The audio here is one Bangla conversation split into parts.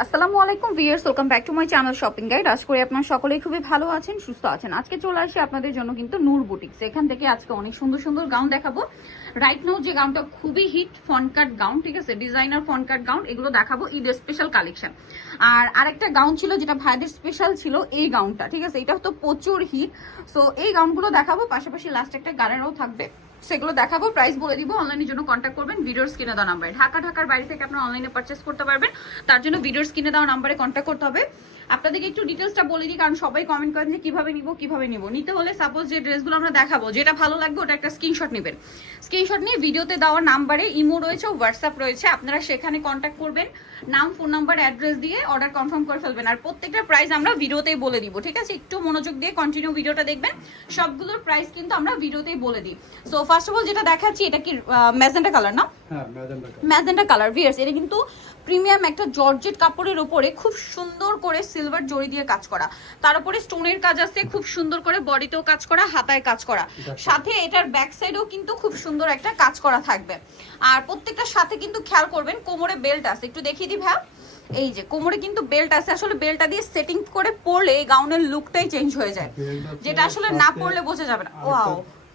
আসসালামু আলাইকুম viewers welcome back to my channel shopping guide. আজ করি আপনারা সকলেই খুবই ভালো আছেন, সুস্থ আছেন। আজকে চলে আসি আপনাদের জন্য কিন্তু নূর বুটিক্স। এখান থেকে আজকে অনেক সুন্দর সুন্দর গাউন দেখাবো। রাইট নাও যে গাউনটা খুবই হিট ফন কাট গাউন ঠিক আছে? ডিজাইনার ফন কাট গাউন এগুলো দেখাবো ঈদের স্পেশাল কালেকশন আর আরেকটা গাউন ছিল যেটা ভাইদের স্পেশাল ছিল, এই গাউনটা ঠিক আছে? এটা তো প্রচুর হিট সো এই গাউনগুলো দেখাবো, পাশাপাশি লাস্ট একটা গানেরও থাকবে। সেগুলো দেখাবো প্রাইস বলে দিব অনলাইনের জন্য কন্ট্যাক্ট করবেন ভিডিওর স্ক্রিনে দেওয়া নাম্বারে ঢাকা, ঢাকার বাইরে থেকে আপনারা অনলাইনে পারচেস করতে পারবেন। তার জন্য ভিডিওর স্ক্রিনে দেওয়া নাম্বারে কন্ট্যাক্ট করতে হবে। আপনাদেরকে একটু ডিটেলসটা বলে দিই, কারণ সবাই কমেন্ট করেন যে কীভাবে নিব কীভাবে নিব। নিতে হলে সাপোজ যে ড্রেসগুলো আমরা দেখাবো, যেটা ভালো লাগবে ওটা একটা স্ক্রিনশট নেবেন। স্ক্রিনশট নিয়ে ভিডিওতে দেওয়া নাম্বারে ইমো রয়েছে হোয়াটসঅ্যাপ রয়েছে, আপনারা সেখানে কন্ট্যাক্ট করবেন। নাম ফোন নাম্বার অ্যাড্রেস দিয়ে অর্ডার কনফার্ম করে ফেলবেন। আর প্রত্যেকটা প্রাইস আমরা ভিডিওতেই বলে দিব, ঠিক আছে? একটু মনোযোগ দিয়ে কন্টিনিউ ভিডিওটা দেখবেন। সবগুলোর প্রাইস কিন্তু আমরা ভিডিওতেই বলে দিই। সো ফার্স্ট অফ অল যেটা দেখাচ্ছি, এটা কি ম্যাজেন্টা কালার না? ম্যাজেন্টা কালার ভিয়ার্স এটা কিন্তু প্রিমিয়াম একটা জর্জেট কাপড়ের উপরে খুব সুন্দর করে সিলভার জড়ি দিয়ে কাজ করা। তার উপরে স্টোনের কাজ আছে খুব সুন্দর করে বডিতেও কাজ করা হাতায় কাজ করা। সাথে এটার ব্যাক সাইডেও কিন্তু খুব সুন্দর একটা কাজ করা থাকবে। আর প্রত্যেকটার সাথে কিন্তু খেয়াল করবেন কোমরে বেল্ট আছে। একটু দেখিয়ে দিই ভ্যা এই যে কোমরে কিন্তু বেল্ট আছে। আসলে বেল্টটা দিয়ে সেটিং করে পরলে এই গাউনের লুকটাই চেঞ্জ হয়ে যায়। যেটা আসলে না পরলে বোঝা যাবে না। ওয়াও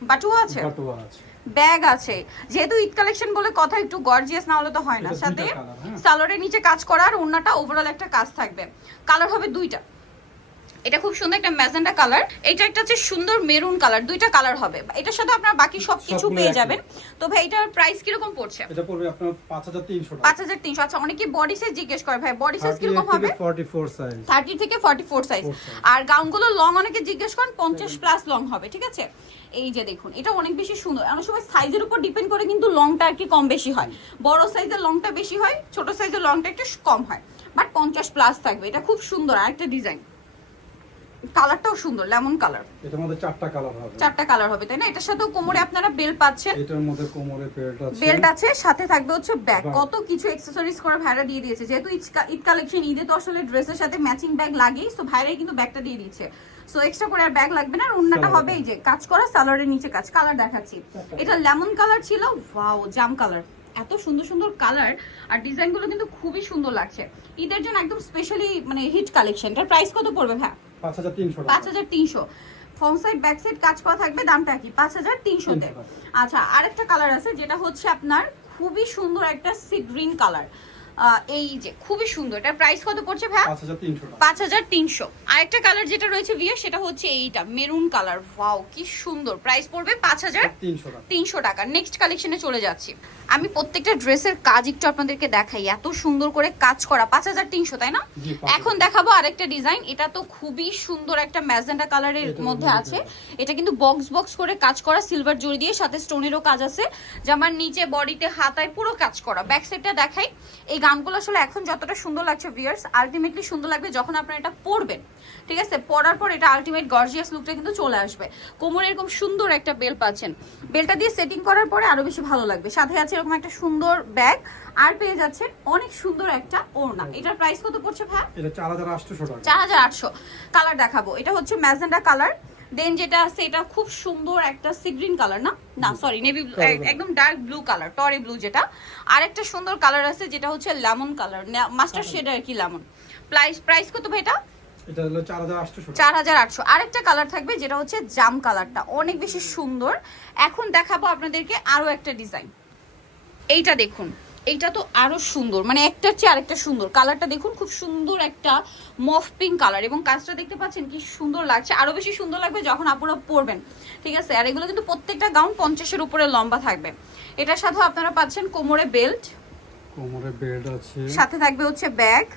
বাটুয়া আছে? কাটোয়া আছে। ব্যাগ আছে। যেহেতু ঈদ কালেকশন বলে কথা একটু গর্জিয়াস না হলে তো হয় না। সাথে হ্যাঁ। সালোয়ারের নিচে কাজ করার আর ওন্নাটা ওভারঅল একটা কাজ থাকবে। কালার হবে দুইটা। এটা খুব সুন্দর একটা ম্যাজেন্ডা কালার। এটা একটা হচ্ছে সুন্দর মেরুন কালার দুইটা কালার হবে। এটার সাথে আপনারা বাকি সব কিছু পেয়ে যাবেন। তো ভাই এটার প্রাইস কীরকম পড়ছে? এটা পড়বে আপনার পাঁচ হাজার তিনশো টাকা। পাঁচ হাজার তিনশো। আচ্ছা অনেকে বডি সাইজ জিজ্ঞেস করে ভাই বডি সাইজ কীরকম হবে? ফর্টি ফোর সাইজ থার্টি থেকে forty four size Four size। আর গাউনগুলো লং অনেকে জিজ্ঞেস করেন পঞ্চাশ প্লাস লং হবে ঠিক আছে? এই যে দেখুন এটা অনেক বেশি সুন্দর। অনেক সময় সাইজের উপর ডিপেন্ড করে কিন্তু লংটা আর কি কম বেশি হয়। বড় সাইজের লংটা বেশি হয় ছোট সাইজের লংটা একটু কম হয়। বাট পঞ্চাশ প্লাস থাকবে। এটা খুব সুন্দর আরেকটা ডিজাইন কালারটাও সুন্দর লেমন কালার। এটার মধ্যে চারটা কালার হবে। চারটা কালার হবে তাই না? এটার সাথে কোমরে আপনারা বেল পাচ্ছেন। এটার মধ্যে কোমরে বেল্ট আছে। বেল্ট আছে সাথে থাকবে হচ্ছে ব্যাগ। কত কিছু অ্যাকসেসরিজ করে ভাইরা দিয়ে দিয়েছে। যেহেতু ঈদ কালেকশন ঈদে তো আসলে ড্রেসের সাথে ম্যাচিং ব্যাগ লাগেই সো ভাইরাই কিন্তু ব্যাগটা দিয়ে দিয়েছে। সো এক্সট্রা করে আর ব্যাগ লাগবে না আর ওন্নাটা হবে এই যে কাজ করা সালোয়ারের নিচে কাজ। কালার দেখাচ্ছি। এটা লেমন কালার ছিল ওয়াও জাম কালার এত সুন্দর সুন্দর কালার আর ডিজাইনগুলো কিন্তু খুবই সুন্দর লাগছে। ঈদের জন্য একদম স্পেশালি মানে হিট কালেকশন কালেকশনটার প্রাইস কত পড়বে হ্যাঁ সাইড ব্যাক সাইড কাজ করা থাকবে দামটা কি? আচ্ছা আরেকটা কালার আছে যেটা হচ্ছে আপনার খুবই সুন্দর একটা সি গ্রিন কালার এই যে খুবই সুন্দর। এটার প্রাইস কত পড়ছে ভাই? পাঁচ হাজার তিনশো আরেকটা কালার যেটা রয়েছে ভিয়া সেটা হচ্ছে এইটা মেরুন কালার ওয়াও কি সুন্দর। প্রাইস পড়বে পাঁচ হাজার তিনশো টাকা। নেক্সট কালেকশনে চলে যাচ্ছি। আমি প্রত্যেকটা ড্রেসের কাজ একটু আপনাদেরকে দেখাই। এত সুন্দর করে কাজ করা। পাঁচ হাজার তিনশো তাই না? এখন দেখাবো আরেকটা ডিজাইন এটা তো খুবই সুন্দর একটা ম্যাজেন্ডা কালারের মধ্যে আছে। এটা। কিন্তু বক্স বক্স করে কাজ করা। সিলভার জড়ি দিয়ে সাথে স্টোনেরও কাজ আছে। জামার নিচে বডিতে হাতায় পুরো কাজ করা। ব্যাক সাইডটা দেখাই। এই গানগুলো আসলে এখন যতটা সুন্দর লাগছে ভিউয়ার্স আলটিমেটলি সুন্দর লাগবে যখন আপনারা এটা পরবেন ঠিক আছে? পরার পর এটা আলটিমেট গর্জিয়াস লুকটা কিন্তু চলে আসবে। কোমরে এরকম সুন্দর একটা বেল পাচ্ছেন। বেলটা দিয়ে সেটিং করার পরে আরও বেশি ভালো লাগবে। সাথে আছে এরকম একটা সুন্দর ব্যাগ আর পেয়ে যাচ্ছেন অনেক সুন্দর একটা ওড়না। এটার প্রাইস কত পড়ছে ভাই এটা চার হাজার চার আটশো। কালার দেখাবো। এটা হচ্ছে ম্যাজেন্ডা কালার দেন যেটা আছে এটা খুব সুন্দর একটা সিগ্রিন কালার না? না সরি নেভি। একদম ডার্ক ব্লু কালার টরি ব্লু যেটা। আর একটা সুন্দর কালার আছে যেটা হচ্ছে লেমন কালার মাস্টার শেড আর কি লেমন প্রাইস প্রাইস কত ভাই এটা? চার হাজার আটশো আরেকটা কালার থাকবে যেটা হচ্ছে জাম কালারটা অনেক বেশি সুন্দর। এখন দেখাবো আপনাদেরকে আরও একটা ডিজাইন এইটা দেখুন। এইটা তো আরও সুন্দর মানে একটার চেয়ে আরেকটা সুন্দর। কালারটা দেখুন খুব সুন্দর একটা মফ পিঙ্ক কালার এবং কাজটা দেখতে পাচ্ছেন কি সুন্দর লাগছে। আরও বেশি সুন্দর লাগবে যখন আপনারা পরবেন ঠিক আছে? আর এগুলো কিন্তু প্রত্যেকটা গাউন পঞ্চাশের উপরে লম্বা থাকবে। এটার সাথে আপনারা পাচ্ছেন কোমরে বেল্ট কোমরে বেল্ট আছে। সাথে থাকবে হচ্ছে ব্যাগ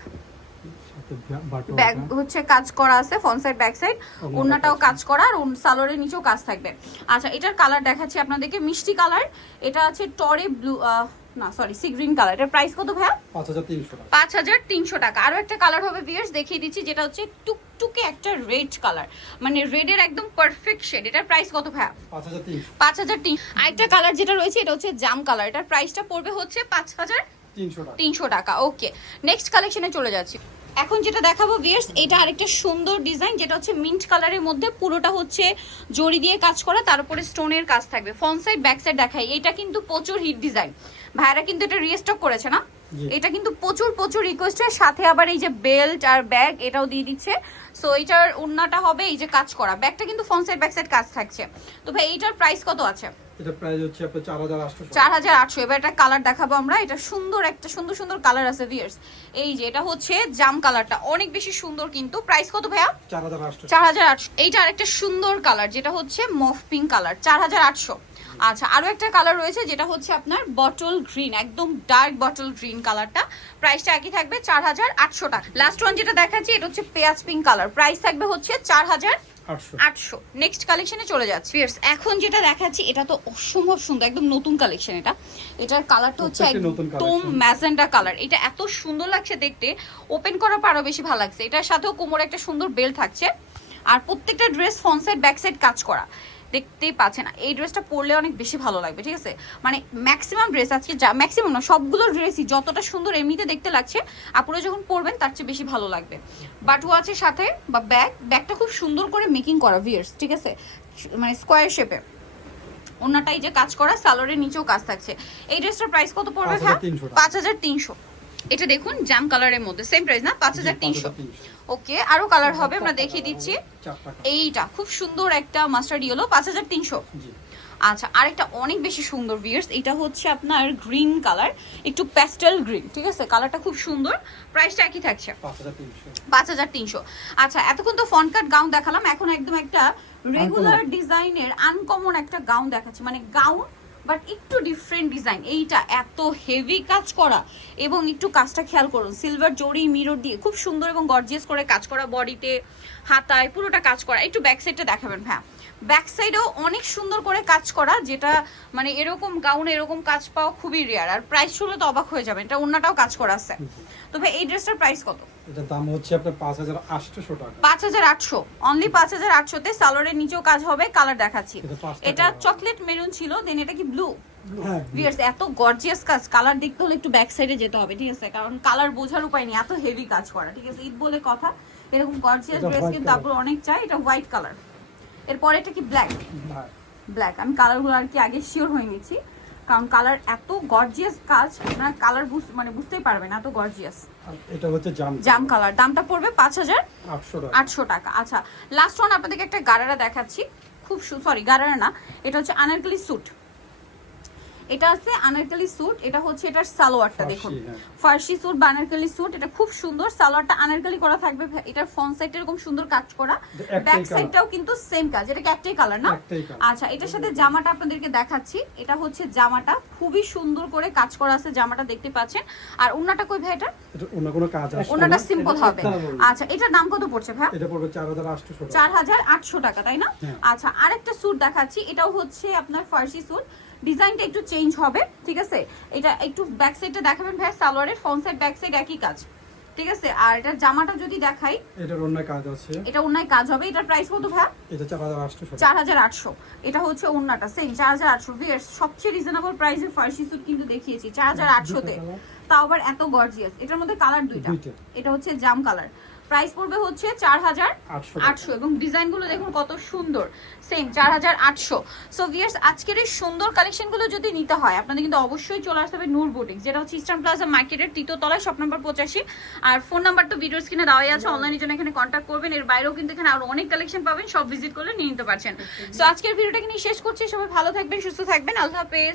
ব্যাগ হচ্ছে কাজ করা আছে ফ্রন্ট সাইড ব্যাক সাইড ওড়নাটাও কাজ করা আর সালোয়ারের নিচেও কাজ থাকবে। আচ্ছা এটার কালার দেখাচ্ছি আপনাদেরকে মিষ্টি কালার এটা আছে টরে ব্লু না সরি সি গ্রিন কালার এটার প্রাইস কত ভাইয়া? পাঁচ হাজার তিনশো টাকা। পাঁচ হাজার তিনশো টাকা। আরও একটা কালার হবে ভিয়ার্স দেখিয়ে দিচ্ছি যেটা হচ্ছে টুকটুকে একটা রেড কালার মানে রেডের একদম পারফেক্ট শেড এটার প্রাইস কত ভাইয়া? পাঁচ হাজার তিন আরেকটা কালার যেটা রয়েছে এটা হচ্ছে জাম কালার এটার প্রাইসটা পড়বে হচ্ছে পাঁচ হাজার তিনশো টাকা। তিনশো টাকা। ওকে নেক্সট কালেকশনে চলে যাচ্ছি। এখন যেটা দেখাবো ভিয়ার্স এটা আরেকটা সুন্দর ডিজাইন যেটা হচ্ছে মিন্ট কালারের মধ্যে পুরোটা হচ্ছে জড়ি দিয়ে কাজ করা তার উপরে স্টোনের কাজ থাকবে। ফ্রন্ট সাইড ব্যাক সাইড দেখাই। এটা কিন্তু প্রচুর হিট ডিজাইন ভাইরা কিন্তু এটা রিস্টক করেছে না? এটা কিন্তু প্রচুর প্রচুর রিকোয়েস্ট রিকোয়েস্টের সাথে আবার এই যে বেল্ট আর ব্যাগ এটাও দিয়ে দিচ্ছে। সো এটার উন্নাটা হবে এই যে কাজ করা। ব্যাগটা কিন্তু ফ্রন্ট সাইড ব্যাক সাইড কাজ থাকছে। তো ভাই এইটার প্রাইস কত আছে? এটা প্রাইস হচ্ছে আপনার চার হাজার আটশো চার হাজার আটশো। এবার একটা কালার দেখাবো আমরা। এটা সুন্দর একটা সুন্দর সুন্দর কালার আছে ভিয়ার্স এই যে এটা হচ্ছে জাম কালারটা অনেক বেশি সুন্দর কিন্তু। প্রাইস কত ভাইয়া? চার হাজার আটশো। চার হাজার আটশো। এইটা আরেকটা সুন্দর কালার যেটা হচ্ছে মফ পিঙ্ক কালার চার হাজার আটশো। আচ্ছা আরও একটা কালার রয়েছে যেটা হচ্ছে আপনার বটল গ্রিন একদম ডার্ক বটল গ্রিন কালারটা প্রাইসটা একই থাকবে চার হাজার আটশো টাকা। লাস্ট ওয়ান যেটা দেখাচ্ছি এটা হচ্ছে পেঁয়াজ পিঙ্ক কালার প্রাইস থাকবে হচ্ছে চার হাজার আটশো। নেক্সট কালেকশনে চলে যাচ্ছে। এখন যেটা দেখাচ্ছি এটা তো অসম্ভব সুন্দর একদম নতুন কালেকশন এটা। এটার কালারটা হচ্ছে একদম ম্যাজেন্ডা কালার এটা এত সুন্দর লাগছে দেখতে। ওপেন করার পর আরও বেশি ভালো লাগছে। এটার সাথেও কোমরে একটা সুন্দর বেল থাকছে। আর প্রত্যেকটা dress front side back side কাজ করা। দেখতেই পাচ্ছে না এই ড্রেসটা পরলে অনেক বেশি ভালো লাগবে ঠিক আছে? মানে ম্যাক্সিমাম ড্রেস আজকে যা ম্যাক্সিমাম না সবগুলো ড্রেসই যতটা সুন্দর এমনিতে দেখতে লাগছে আপনারা যখন পরবেন তার চেয়ে বেশি ভালো লাগবে। বাটু আছে সাথে বা ব্যাগ ব্যাগটা খুব সুন্দর করে মেকিং করা ভিয়ার্স ঠিক আছে? মানে স্কোয়ার শেপে অন্যটাই যে কাজ করা সালোয়ারের নিচেও কাজ থাকছে। এই ড্রেসটার প্রাইস কত পড়বে হ্যাঁ পাঁচ হাজার তিনশো। এটা দেখুন জাম কালারের মধ্যে সেম প্রাইস না পাঁচ হাজার তিনশো। 5,300 ওকে আরও কালার হবে আমরা দেখিয়ে দিচ্ছি। এইটা খুব সুন্দর একটা মাস্টার্ড ইয়েলো পাঁচ হাজার তিনশো। আচ্ছা আরেকটা অনেক বেশি সুন্দর ভিয়ার্স এটা হচ্ছে আপনার গ্রিন কালার একটু প্যাস্টেল গ্রিন ঠিক আছে? কালারটা খুব সুন্দর প্রাইসটা একই থাকছে। পাঁচ হাজার তিনশো। আচ্ছা এতক্ষণ তো ফন কাট গাউন দেখালাম এখন একদম একটা রেগুলার ডিজাইনের আনকমন একটা গাউন দেখাচ্ছি। মানে গাউন বাট একটু ডিফারেন্ট ডিজাইন এইটা এত হেভি কাজ করা এবং একটু কাজটা খেয়াল করুন সিলভার জড়ি মিরর দিয়ে খুব সুন্দর এবং গর্জিয়াস করে কাজ করা বডিতে হাতায়, পুরোটা কাজ করা। একটু ব্যাক সাইডটা দেখাবেন হ্যাঁ। ব্যাক সাইডেও অনেক সুন্দর করে কাজ করা যেটা মানে এরকম গাউনে এরকম কাজ পাওয়া খুবই রেয়ার আর প্রাইস শুনলে তো অবাক হয়ে যাবে এটা অন্যটাও কাজ করা আছে। তো ভাই এই ড্রেসটার প্রাইস কত? এটার দাম হচ্ছে আপনার পাঁচ হাজার আটশোশো টাকা। পাঁচ হাজার আটশো অনলি পাঁচ হাজার আটশোতে সালোয়ারের নিচেও কাজ হবে কালার দেখাচ্ছি। এটা এটা। চকলেট মেরুন ছিল দেন এটা কি ব্লু হ্যাঁ এত গর্জিয়াস কাজ কালার দেখতে হলে একটু ব্যাক সাইডে যেতে হবে ঠিক আছে? কারণ কালার বোঝার উপায় নেই এত হেভি কাজ করা ঠিক আছে? ঈদ বলে কথা এরকম গর্জিয়াস ড্রেস কিন্তু। আপনার অনেক চাই এটা হোয়াইট কালার এরপরে এটা কি ব্ল্যাক। ব্ল্যাক আমি কালারগুলো আর কি আগে শিওর হয়ে নিচ্ছি কারণ কালার এত গর্জিয়াস কাজ আপনার কালার মানে বুঝতেই পারবেন এত গর্জিয়াস এটা হচ্ছে জাম জাম কালার দামটা পড়বে পাঁচ হাজার আটশো টাকা। আটশো টাকা। আচ্ছা লাস্ট ওয়ান আপনাদেরকে একটা গারারা দেখাচ্ছি। খুব সরি গারারা না এটা হচ্ছে আনারকলি স্যুট এটা আছে আনারকলি স্যুট এটা হচ্ছে এটার সালোয়ারটা দেখুন। হ্যাঁ। ফার্সি স্যুট বা আনারকলি স্যুট এটা খুব সুন্দর সালোয়ারটা আনারকলি করা থাকবে। এটার ফ্রন্ট সাইডটা এরকম সুন্দর কাজ করা। ব্যাক সাইডটাও কিন্তু সেম কাজ এটা একটাই কালার না? আচ্ছা এটার সাথে জামাটা আপনাদেরকে দেখাচ্ছি। এটা হচ্ছে জামাটা খুবই সুন্দর করে কাজ করা আছে জামাটা দেখতে পাচ্ছেন। আর ওন্নাটা কই ভাই এটা? এটা কোনো কাজ ওন্নাটা সিম্পল হবে। আচ্ছা এটার দাম কত পড়ছে ভাই এটা পড়বে চার হাজার আটশোশো টাকা। চার হাজার আটশো টাকা তাই না? হ্যাঁ। আচ্ছা আরেকটা স্যুট দেখাচ্ছি। এটাও হচ্ছে আপনার ফার্সি স্যুট। ডিজাইনটা একটু চেঞ্জ হবে ঠিক আছে? এটা একটু ব্যাক সাইডটা দেখাবেন ভাই সালোয়ারের ফ্রন্ট সাইড ব্যাক সাইড একই কাজ ঠিক আছে? আর এটার জামাটা যদি দেখাই এটার অন্য কাজ আছে। এটা অন্যায় কাজ হবে এটার প্রাইস কত ভাই? এটা চার হাজার আটশোশো টাকা চার হাজার আটশো। এটা হচ্ছে ওন্নাটা সেম চার হাজার আটশো ভিয়ার্স সবচেয়ে রিজনেবল প্রাইসে ফার্সি স্যুট কিন্তু দেখিয়েছি চার হাজার আটশোতে। তাও আবার এত গর্জিয়াস এটার মধ্যে কালার দুইটা। এটা হচ্ছে জাম কালার প্রাইস পড়বে হচ্ছে চার হাজার আটশো এবং ডিজাইনগুলো দেখুন কত সুন্দর। সেম চার হাজার আটশো। সো ভিয়ার্স আজকের এই সুন্দর কালেকশনগুলো যদি নিতে হয় আপনাদের কিন্তু অবশ্যই চলে আসতে হবে নূর বুটিক যেটা হচ্ছে ইস্টার্ন প্লাজা মার্কেটের তৃতীয় তলায় শপ নাম্বার পঁচাশি। আর ফোন নাম্বার তো ভিডিওর স্ক্রিনে দেওয়াই আছে অনলাইনের জন্য এখানে কন্ট্যাক্ট করবেন। এর বাইরেও কিন্তু এখানে আরও অনেক কালেকশন পাবেন সব ভিজিট করলে নিয়ে নিতে পারছেন। সো আজকের ভিডিওটা নিয়ে শেষ করছি। সবাই ভালো থাকবেন সুস্থ থাকবেন। আল্লাহ হাফেজ।